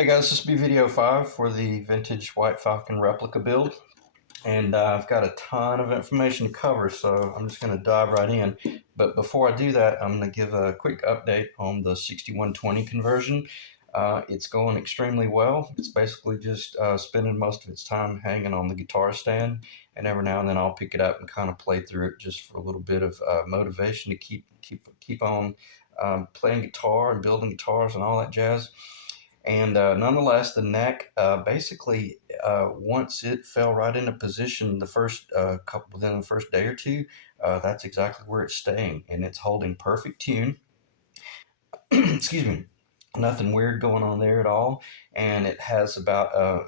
Hey guys, this will be video 5 for the vintage White Falcon replica build. And I've got a ton of information to cover, so I'm just going to dive right in. But before I do that, I'm going to give a quick update on the 6120 conversion. It's going extremely well. It's basically just spending most of its time hanging on the guitar stand, and every now and then I'll pick it up and kind of play through it just for a little bit of motivation to keep on playing guitar and building guitars and all that jazz. And nonetheless, the neck basically, once it fell right into position the first within the first day or two, that's exactly where it's staying, and it's holding perfect tune. Excuse me, nothing weird going on there at all, and it has about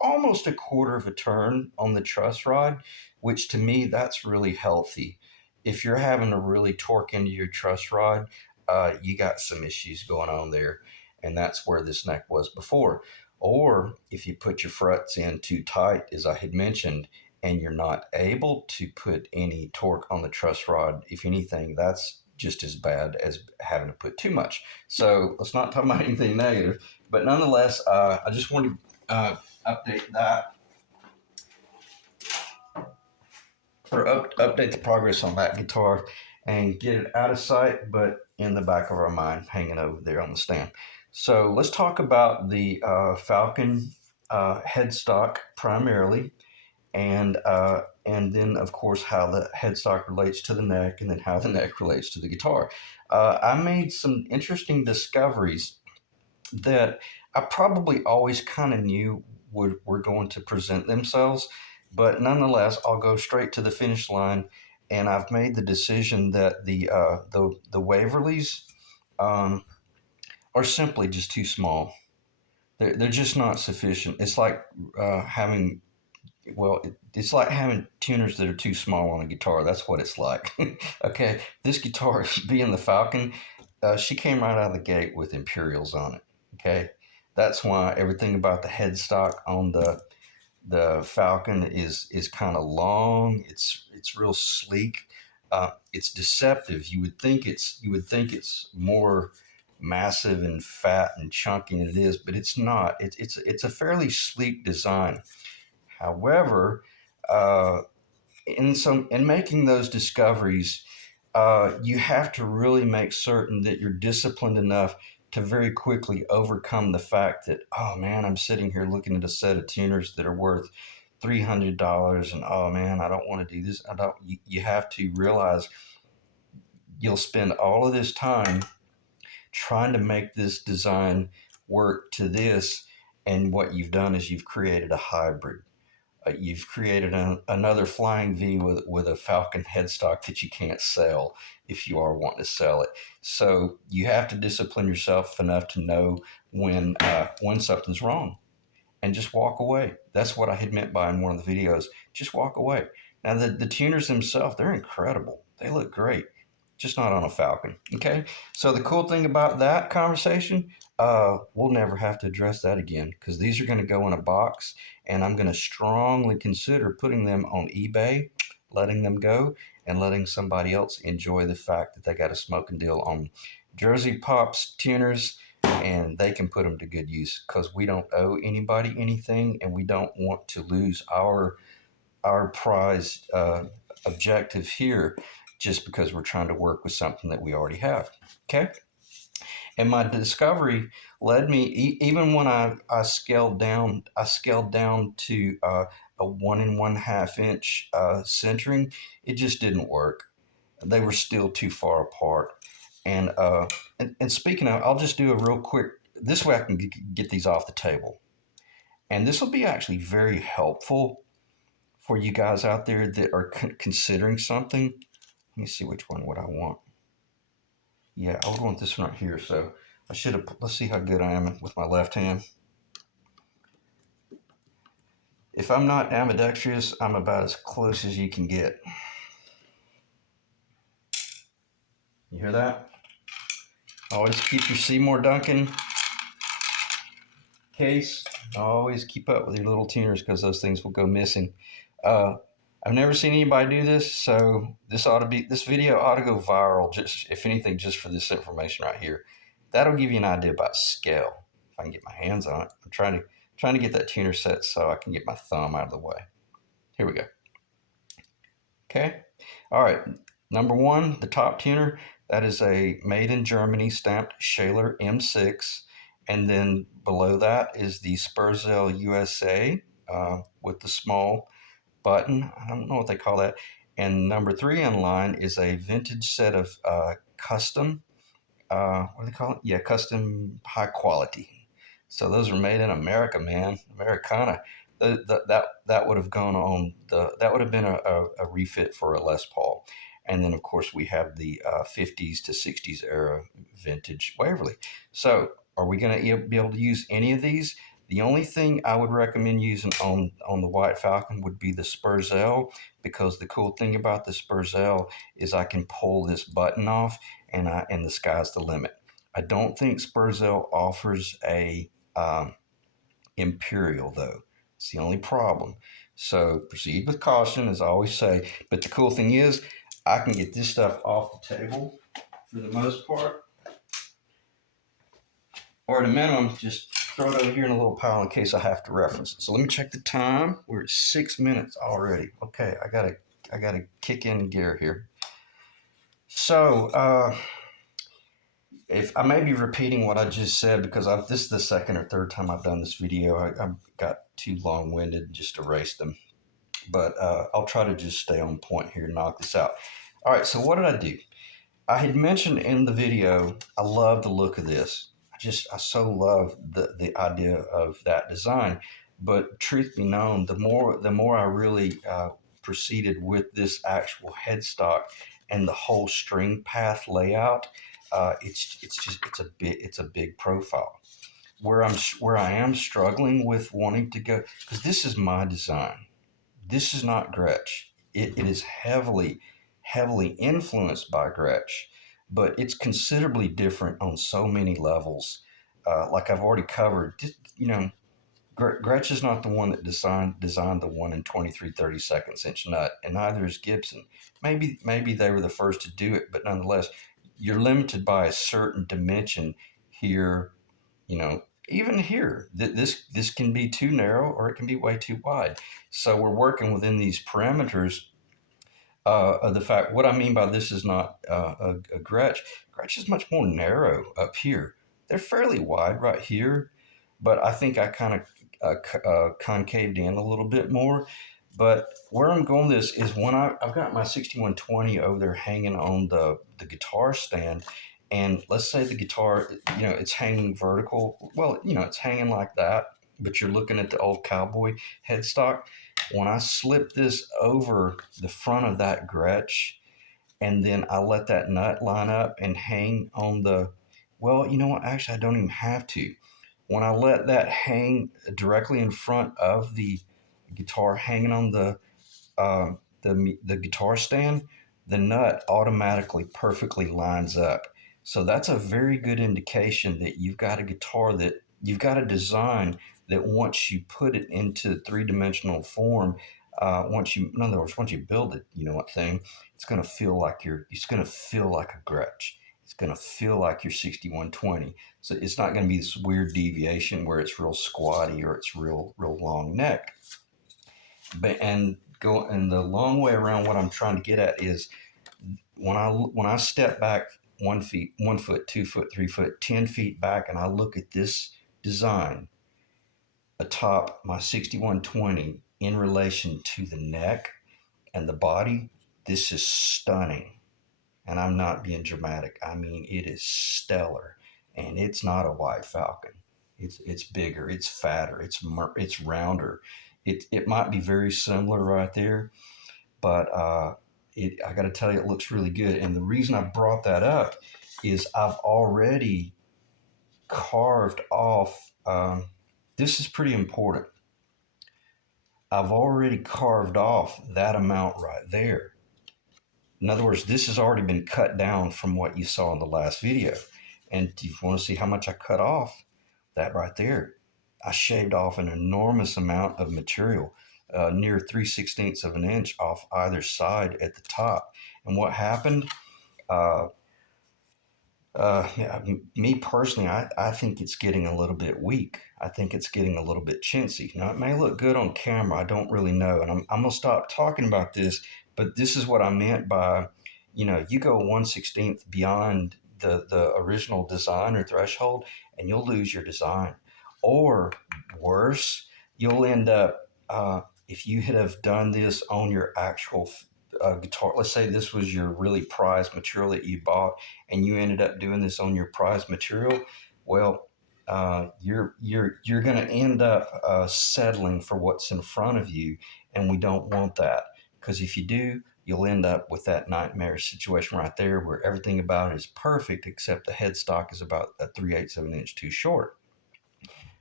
almost a quarter of a turn on the truss rod, which to me that's really healthy. If you're having to really torque into your truss rod, you got some issues going on there, and that's where this neck was before. Or if you put your frets in too tight, as I had mentioned, and you're not able to put any torque on the truss rod, if anything, that's just as bad as having to put too much. So let's not talk about anything negative, but nonetheless, I just want to update that or update the progress on that guitar and get it out of sight, but in the back of our mind, hanging over there on the stand. So let's talk about the Falcon headstock primarily, and then of course how the headstock relates to the neck, and then how the neck relates to the guitar. I made some interesting discoveries that I probably always kind of knew were going to present themselves, but nonetheless, I'll go straight to the finish line, and I've made the decision that the Waverleys um, are simply just too small. They're just not sufficient. It's like having it's like having tuners that are too small on a guitar. That's what it's like. Okay, this guitar, being the Falcon, she came right out of the gate with Imperials on it. Okay, that's why everything about the headstock on the Falcon is kind of long. It's real sleek. It's deceptive. You would think it's more massive and fat and chunky than it is, but it's not. It's a fairly sleek design. However, uh, in making those discoveries, you have to really make certain that you're disciplined enough to very quickly overcome the fact that, oh man, I'm sitting here looking at a set of tuners that are worth $300, and oh man, I don't want to do this. I don't. You have to realize you'll spend all of this time trying to make this design work to this, and what you've done is you've created a hybrid. You've created another flying V with a Falcon headstock that you can't sell if you are wanting to sell it. So you have to discipline yourself enough to know when something's wrong, and just walk away. That's what I had meant by in one of the videos. Just walk away. Now the tuners themselves, they're incredible. They look great, just not on a Falcon. Okay. So the cool thing about that conversation, we'll never have to address that again, because these are going to go in a box, and I'm going to strongly consider putting them on eBay, letting them go, and letting somebody else enjoy the fact that they got a smoking deal on Jersey Pops tuners, and they can put them to good use, because we don't owe anybody anything, and we don't want to lose our prized objective here just because we're trying to work with something that we already have. Okay. And my discovery led me, even when I scaled down to a 1 1/2 inch centering. It just didn't work. They were still too far apart. And speaking of, I'll just do a real quick, this way I can get these off the table. And this will be actually very helpful for you guys out there that are considering something. Let me see, which one would I want? Yeah, I would want this one right here. So I should have, let's see how good I am with my left hand. If I'm not ambidextrous, I'm about as close as you can get. You hear that? Always keep your Seymour Duncan case. Always keep up with your little tuners, because those things will go missing. I've never seen anybody do this, so this video ought to go viral, just if anything, just for this information right here. That'll give you an idea about scale. I can get my hands on it. I'm trying to get that tuner set so I can get my thumb out of the way. Here we go. Okay. All right. Number one, the top tuner, that is a made in Germany stamped Shaler M6. And then below that is the Spurzell USA with the small button. I don't know what they call that. And number three in line is a vintage set of custom what do they call it? Yeah, custom high quality. So those are made in America, man, Americana. That would have gone on that would have been a refit for a Les Paul, and then of course we have the 50s to 60s era vintage Waverly. So are we going to be able to use any of these? The only thing I would recommend using on the White Falcon would be the Spurzell, because the cool thing about the Spurzell is I can pull this button off and the sky's the limit. I don't think Spurzell offers a Imperial though. It's the only problem. So proceed with caution, as I always say. But the cool thing is, I can get this stuff off the table for the most part, or at a minimum, just throw it over here in a little pile in case I have to reference it. So let me check the time. We're at 6 minutes already. Okay, I gotta kick in gear here. So if I may be repeating what I just said because this is the second or third time I've done this video. I got too long-winded and just erased them. But I'll try to just stay on point here and knock this out. All right, so what did I do? I had mentioned in the video, I love the look of this. I so love the idea of that design. But truth be known, the more I really proceeded with this actual headstock and the whole string path layout, it's a big profile. Where I am struggling with wanting to go, because this is my design. This is not Gretsch. It is heavily influenced by Gretsch, but it's considerably different on so many levels. Like I've already covered, you know, Gretsch is not the one that designed the 1 in 23/32 inch nut, and neither is Gibson. Maybe they were the first to do it, but nonetheless, you're limited by a certain dimension here. You know, even here, this can be too narrow or it can be way too wide. So we're working within these parameters of the fact. What I mean by this is not a Gretsch. Gretsch is much more narrow up here. They're fairly wide right here, but I think I kind of concaved in a little bit more. But where I'm going with this is when I've got my 6120 over there hanging on the guitar stand, and let's say the guitar, you know, it's hanging vertical. Well, you know, it's hanging like that, but you're looking at the old cowboy headstock. When I slip this over the front of that Gretsch, and then I let that nut line up and hang on well, you know what? Actually, I don't even have to. When I let that hang directly in front of the guitar hanging on uh, the guitar stand, the nut automatically perfectly lines up. So that's a very good indication that you've got a guitar that you've got a design that once you put it into three-dimensional form, in other words, once you build it, you know what thing, it's going to feel like a Gretsch. It's going to feel like your 6120. So it's not going to be this weird deviation where it's real squatty or it's real long neck. But and the long way around, what I'm trying to get at is when I step back 1 feet, 1 foot, 2 foot, 3 foot, 10 feet back, and I look at this design atop my 6120 in relation to the neck and the body, this is stunning. And I'm not being dramatic. I mean, it is stellar, and it's not a White Falcon. It's bigger, it's fatter, it's rounder. It might be very similar right there, but I got to tell you, it looks really good. And the reason I brought that up is I've already carved off. This is pretty important. I've already carved off that amount right there. In other words, this has already been cut down from what you saw in the last video. And if you want to see how much I cut off, that right there, I shaved off an enormous amount of material, near 3/16 of an inch off either side at the top. And what happened? Uh, Yeah, me personally, I think it's getting a little bit weak. I think it's getting a little bit chintzy. Now, it may look good on camera. I don't really know. And I'm going to stop talking about this, but this is what I meant by, you go 1/16th beyond the original design or threshold, and you'll lose your design. Or worse, you'll end up, if you had have done this on your actual guitar, let's say this was your really prized material that you bought and you ended up doing this on your prized material, well, you're going to end up settling for what's in front of you, and we don't want that, because if you do, you'll end up with that nightmare situation right there, where everything about it is perfect except the headstock is about a 3/8 of an inch too short,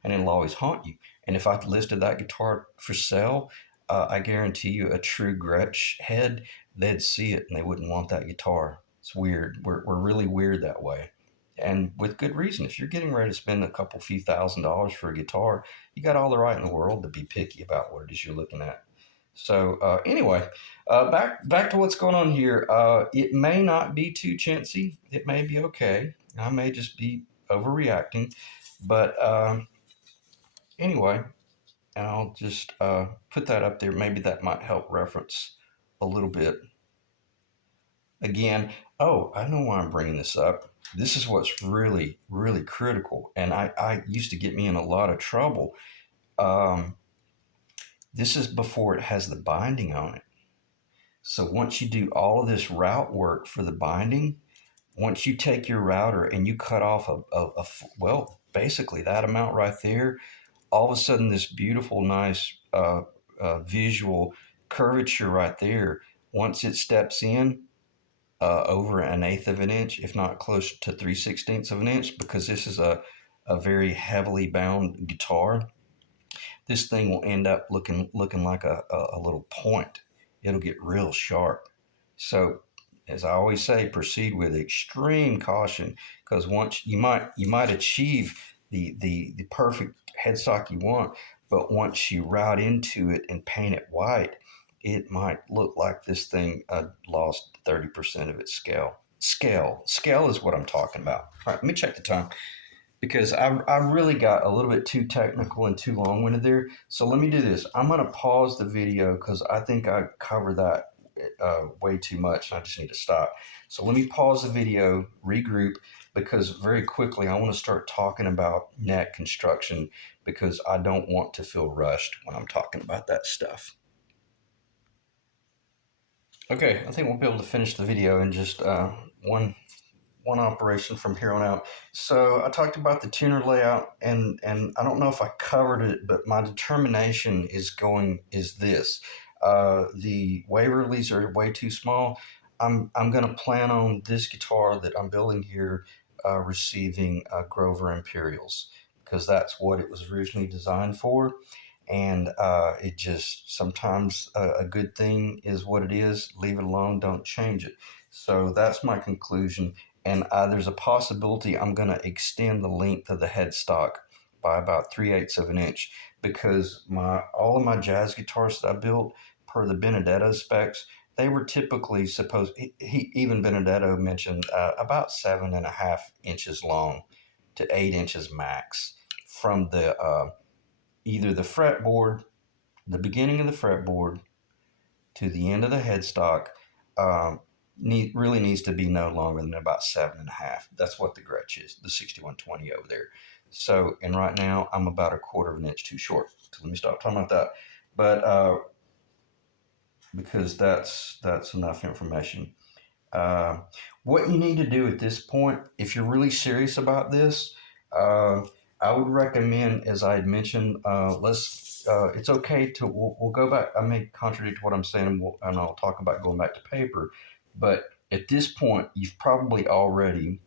and it'll always haunt you. And if I listed that guitar for sale, I guarantee you a true Gretsch head, they'd see it and they wouldn't want that guitar. It's weird. We're really weird that way. And with good reason. If you're getting ready to spend a couple few $1,000s for a guitar, you got all the right in the world to be picky about what it is you're looking at. So anyway, back to what's going on here. It may not be too chintzy. It may be okay. I may just be overreacting, but anyway, and I'll just put that up there. Maybe that might help reference a little bit. Again, oh, I know why I'm bringing this up. This is what's really, really critical, and I used to get me in a lot of trouble. Um, this is before it has the binding on it. So once you do all of this route work for the binding, once you take your router and you cut off well, basically that amount right there, all of a sudden this beautiful, nice visual curvature right there, once it steps in over an eighth of an inch, if not close to 3/16 of an inch, because this is a very heavily bound guitar, this thing will end up looking like a little point. It'll get real sharp. So, as I always say, proceed with extreme caution, because once you might achieve the perfect headstock you want, but once you route into it and paint it white, it might look like this thing lost 30% of its scale. Scale is what I'm talking about. All right, let me check the time, because I really got a little bit too technical and too long winded there. So let me do this. I'm going to pause the video because I think I covered that way too much. And I just need to stop. So let me pause the video, regroup, because very quickly I want to start talking about neck construction, because I don't want to feel rushed when I'm talking about that stuff. Okay, I think we'll be able to finish the video in just one operation from here on out. So I talked about the tuner layout, and I don't know if I covered it, but my determination is this: the Waverleys are way too small. I'm going to plan on this guitar that I'm building here receiving Grover Imperials, because that's what it was originally designed for. And it just sometimes a good thing is what it is. Leave it alone. Don't change it. So that's my conclusion, and there's a possibility I'm going to extend the length of the headstock by about 3/8 of an inch, because my all of my jazz guitars that I built per the Benedetto specs, they were typically supposed. Even Benedetto mentioned about 7.5 inches long to 8 inches max from the either the fretboard, the beginning of the fretboard to the end of the headstock. Really needs to be no longer than about 7.5. That's what the Gretsch is, the 6120 over there. So, and right now I'm about 1/4 of an inch too short. So let me stop talking about that. But because that's enough information. Uh, what you need to do at this point, if you're really serious about this, uh, I would recommend, as I had mentioned, let's. It's okay to we'll go back. I may contradict what I'm saying, and I'll talk about going back to paper. But at this point, you've probably already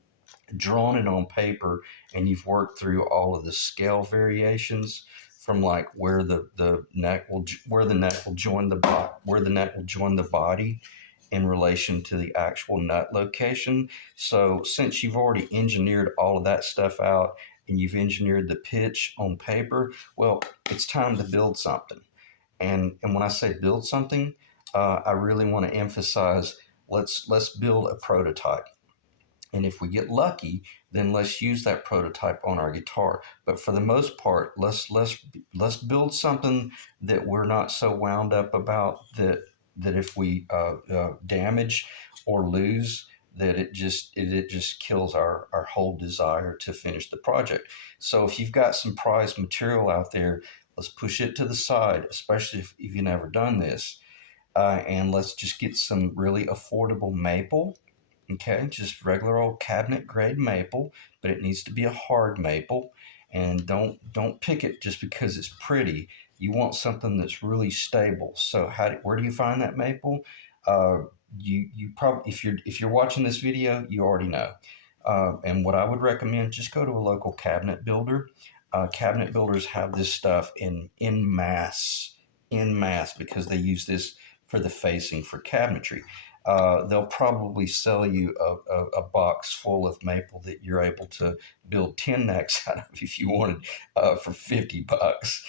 drawn it on paper, and you've worked through all of the scale variations from like where the neck will join the body in relation to the actual nut location. So since you've already engineered all of that stuff out and you've engineered the pitch on paper, well, it's time to build something. And when I say build something, I really want to emphasize let's build a prototype. And if we get lucky, then let's use that prototype on our guitar. But for the most part, let's build something that we're not so wound up about that if we damage or lose, that it just kills our whole desire to finish the project. So if you've got some prized material out there, let's push it to the side, especially if you've never done this, and let's just get some really affordable maple. Okay, just regular old cabinet grade maple, but it needs to be a hard maple. And don't pick it just because it's pretty. You want something that's really stable. So where do you find that maple? Uh, you probably, if you're watching this video, you already know. And what I would recommend, just go to a local cabinet builder. Cabinet builders have this stuff in mass because they use this for the facing for cabinetry. They'll probably sell you a box full of maple that you're able to build 10 necks out of if you wanted, for $50.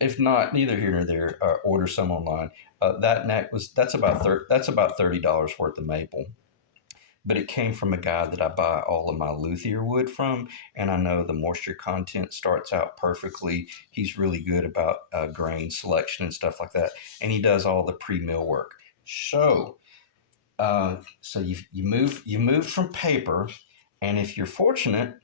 If not, neither here nor there. Order some online. That's about $30 worth of maple, but it came from a guy that I buy all of my luthier wood from, and I know the moisture content starts out perfectly. He's really good about grain selection and stuff like that, and he does all the pre-mill work. So you moved from paper, and if you're fortunate,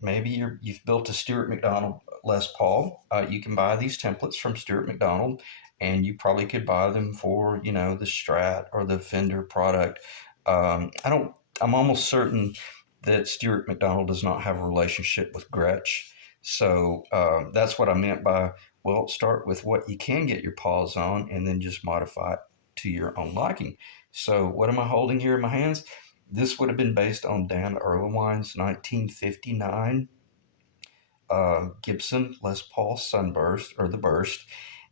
maybe you've built a Stuart McDonald Les Paul. You can buy these templates from Stuart McDonald, and you probably could buy them for the Strat or the Fender product. I don't. I'm almost certain that Stuart McDonald does not have a relationship with Gretsch. So that's what I meant by, well, start with what you can get your paws on, and then just modify it to your own liking. So what am I holding here in my hands? This would have been based on Dan Erlewine's 1959 Gibson Les Paul Sunburst, or the Burst,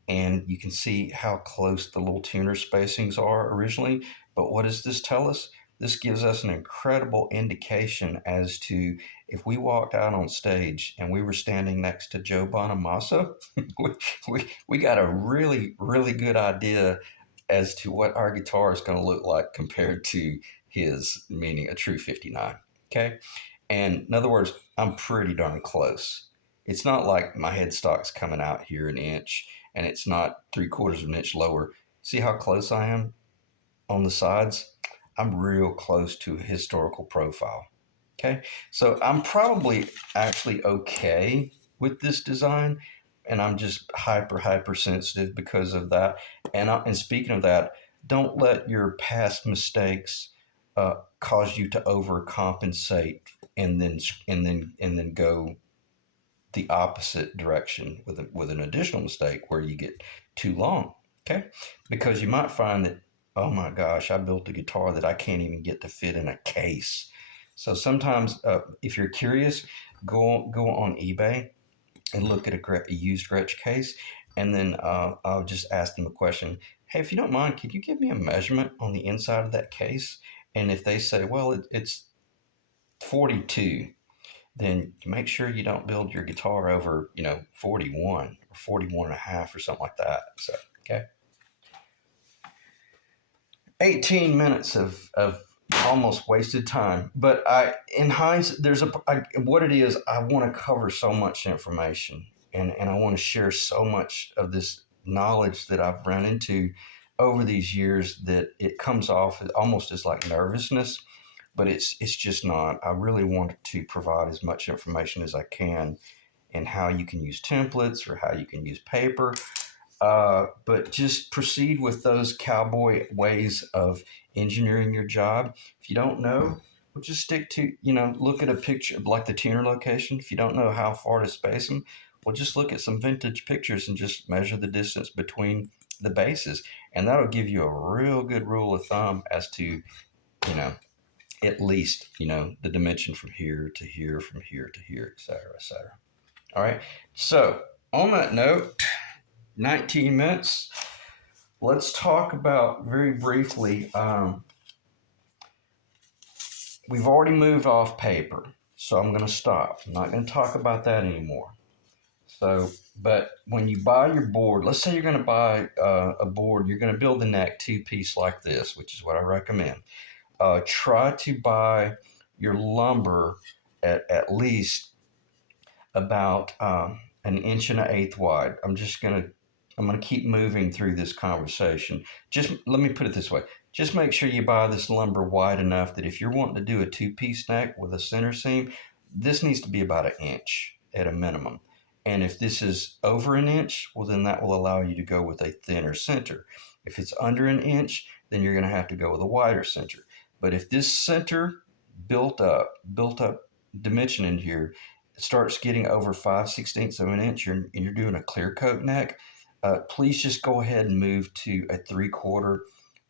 and you can see how close the little tuner spacings are originally. But what does this tell us? This gives us an incredible indication as to if we walked out on stage and we were standing next to Joe Bonamassa, we got a really, really good idea as to what our guitar is going to look like compared to his, meaning a true 59. Okay. And in other words, I'm pretty darn close. It's not like my headstock's coming out here an inch and it's not 3/4 of an inch lower. See how close I am on the sides? I'm real close to a historical profile. Okay. So I'm probably actually okay with this design, and I'm just hyper sensitive because of that. And speaking of that, don't let your past mistakes cause you to overcompensate and then go the opposite direction with an additional mistake where you get too long. Okay, because you might find that, oh my gosh, I built a guitar that I can't even get to fit in a case. So sometimes, if you're curious, go on eBay and look at a used Gretsch case, and then I'll just ask them a question. Hey, if you don't mind, could you give me a measurement on the inside of that case? And if they say, well, it's 42, then make sure you don't build your guitar over 41 or 41 and a half or something like that. So, okay. 18 minutes of almost wasted time. But in hindsight, what it is, I want to cover so much information, and I want to share so much of this knowledge that I've run into over these years that it comes off almost as like nervousness, but it's just not. I really want to provide as much information as I can, and how you can use templates or how you can use paper, but just proceed with those cowboy ways of engineering your job. If you don't know, well, just stick to, look at a picture like the tuner location. If you don't know how far to space them, well, just look at some vintage pictures and just measure the distance between the bases. And that'll give you a real good rule of thumb as to, at least, the dimension from here to here, from here to here, et cetera, et cetera. All right. So on that note, 19 minutes. Let's talk about very briefly. We've already moved off paper, so I'm going to stop. I'm not going to talk about that anymore. So, but when you buy your board, let's say you're going to buy a board, you're going to build the neck two-piece like this, which is what I recommend. Try to buy your lumber at least about an inch and an eighth wide. I'm gonna keep moving through this conversation. Just let me put it this way. Just make sure you buy this lumber wide enough that if you're wanting to do a two-piece neck with a center seam, this needs to be about an inch at a minimum. And if this is over an inch, well, then that will allow you to go with a thinner center. If it's under an inch, then you're going to have to go with a wider center. But if this center built up dimension in here starts getting over 5/16 of an inch and you're doing a clear coat neck, please just go ahead and move to a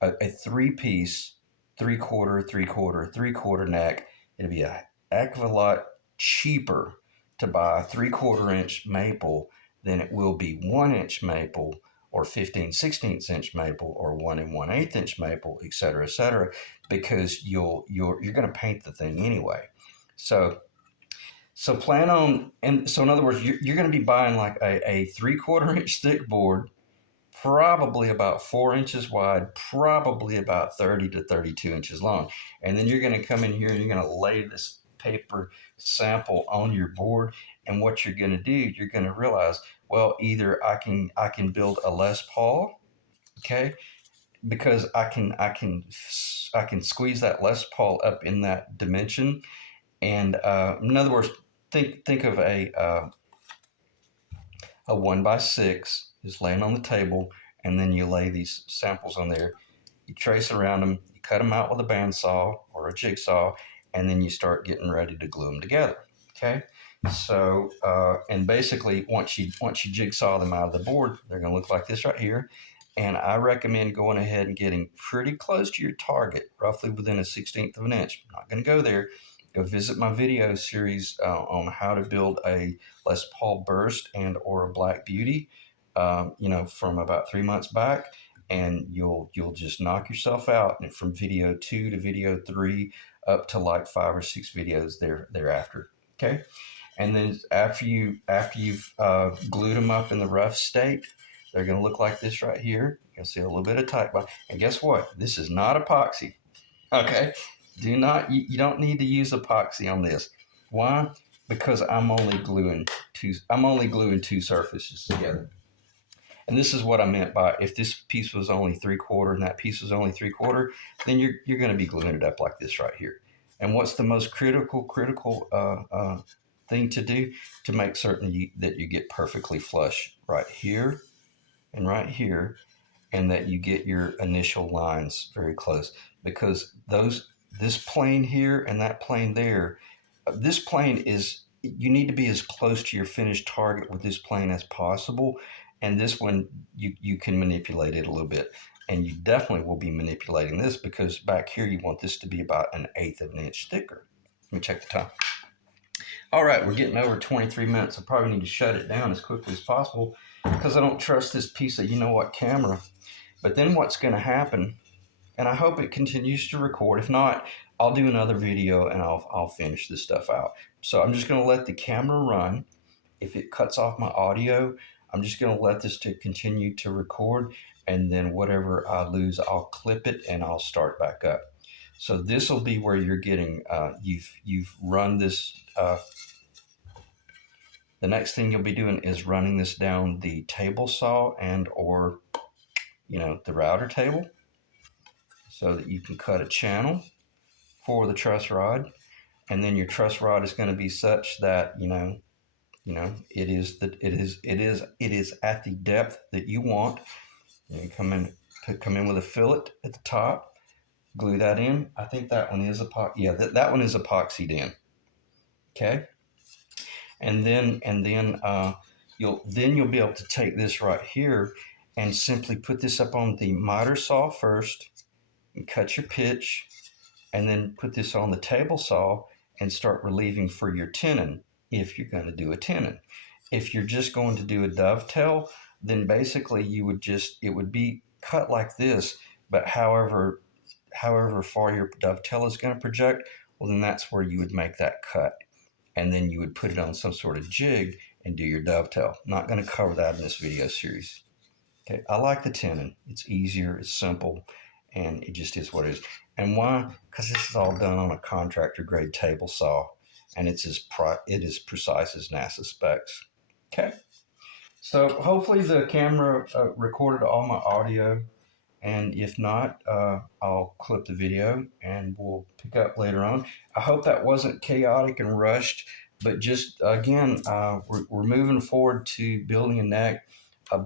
a three-piece, three-quarter, three-quarter, three-quarter neck. It'll be a heck of a lot cheaper to buy a three-quarter-inch maple than it will be 1 inch maple or 15/16 inch maple or 1 1/8 inch maple, et cetera, because you're going to paint the thing anyway. So plan on, and so in other words, you're going to be buying like a three-quarter-inch thick board, probably about 4 inches wide, probably about 30 to 32 inches long. And then you're going to come in here and you're going to lay this paper sample on your board. And what you're going to do, you're going to realize, well, either I can build a Les Paul, okay, because I can squeeze that Les Paul up in that dimension. And in other words, think of a 1x6 is laying on the table, and then you lay these samples on there. You trace around them, you cut them out with a bandsaw or a jigsaw, and then you start getting ready to glue them together. Okay, so and basically once you jigsaw them out of the board, they're going to look like this right here. And I recommend going ahead and getting pretty close to your target, roughly within a 1/16 of an inch. I'm not going to go there. Go visit my video series on how to build a Les Paul Burst and or a Black Beauty, from about 3 months back, and you'll just knock yourself out. And from video 2 to video 3, up to like 5 or 6 videos thereafter. Okay, and then after you've glued them up in the rough state, they're going to look like this right here. You'll see a little bit of tight bond. And guess what? This is not epoxy. Okay, you don't need to use epoxy on this. Why? Because I'm only gluing two surfaces together. And this is what I meant by, if this piece was only 3/4 and that piece was only 3/4, then you're going to be gluing it up like this right here. And what's the most critical thing to do? To make certain that you get perfectly flush right here and right here, and that you get your initial lines very close, because this plane here and that plane there, this plane is, you need to be as close to your finished target with this plane as possible. And this one, you can manipulate it a little bit, and you definitely will be manipulating this, because back here you want this to be about 1/8 of an inch thicker. Let me check the time. All right, we're getting over 23 minutes. I probably need to shut it down as quickly as possible, because I don't trust this piece of you-know-what camera. But then what's going to happen, and I hope it continues to record. If not, I'll do another video and I'll finish this stuff out. So I'm just going to let the camera run. If it cuts off my audio, I'm just going to let this to continue to record, and then whatever I lose, I'll clip it and I'll start back up. So this will be where you're getting, you've run this. The next thing you'll be doing is running this down the table saw and or the router table, so that you can cut a channel for the truss rod. And then your truss rod is going to be such that it is at the depth that you want. You come in with a fillet at the top, glue that in. I think that one is epoxy. Yeah, that one is epoxied in. Okay, and then you'll be able to take this right here and simply put this up on the miter saw first and cut your pitch, and then put this on the table saw and start relieving for your tenon, if you're going to do a tenon. If you're just going to do a dovetail, then basically it would be cut like this, but however far your dovetail is going to project, well, then that's where you would make that cut. And then you would put it on some sort of jig and do your dovetail. Not going to cover that in this video series. Okay, I like the tenon. It's easier, it's simple, and it just is what it is. And why? Because this is all done on a contractor grade table saw, and it is precise as NASA specs. Okay. So hopefully the camera recorded all my audio, and if not, I'll clip the video and we'll pick up later on. I hope that wasn't chaotic and rushed, but just again, we're moving forward to building a neck.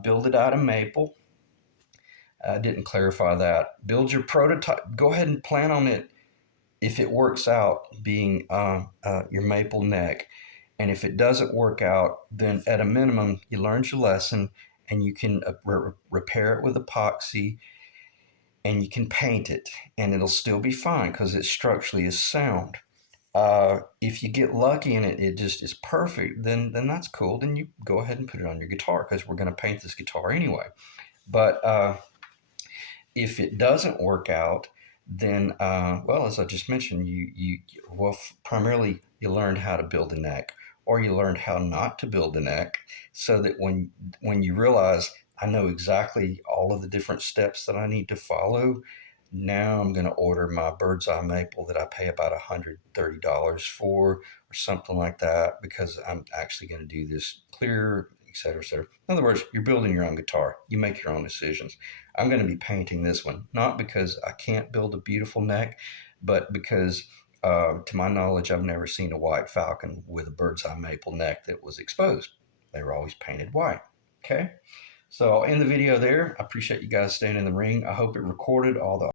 Build it out of maple. I didn't clarify that. Build your prototype. Go ahead and plan on it if it works out being your maple neck. And if it doesn't work out, then at a minimum, you learned your lesson and you can repair it with epoxy and you can paint it and it'll still be fine because it structurally is sound. If you get lucky and it just is perfect, then that's cool. Then you go ahead and put it on your guitar because we're going to paint this guitar anyway. But if it doesn't work out, then well, as I just mentioned, primarily you learned how to build a neck, or you learned how not to build a neck, so that when you realize I know exactly all of the different steps that I need to follow. Now I'm going to order my bird's eye maple that I pay about $130 for, or something like that, because I'm actually going to do this clear, et cetera, et cetera. In other words, you're building your own guitar. You make your own decisions. I'm going to be painting this one, not because I can't build a beautiful neck, but because, to my knowledge, I've never seen a white falcon with a bird's eye maple neck that was exposed. They were always painted white. Okay. So I'll end the video there. I appreciate you guys staying in the ring. I hope it recorded all the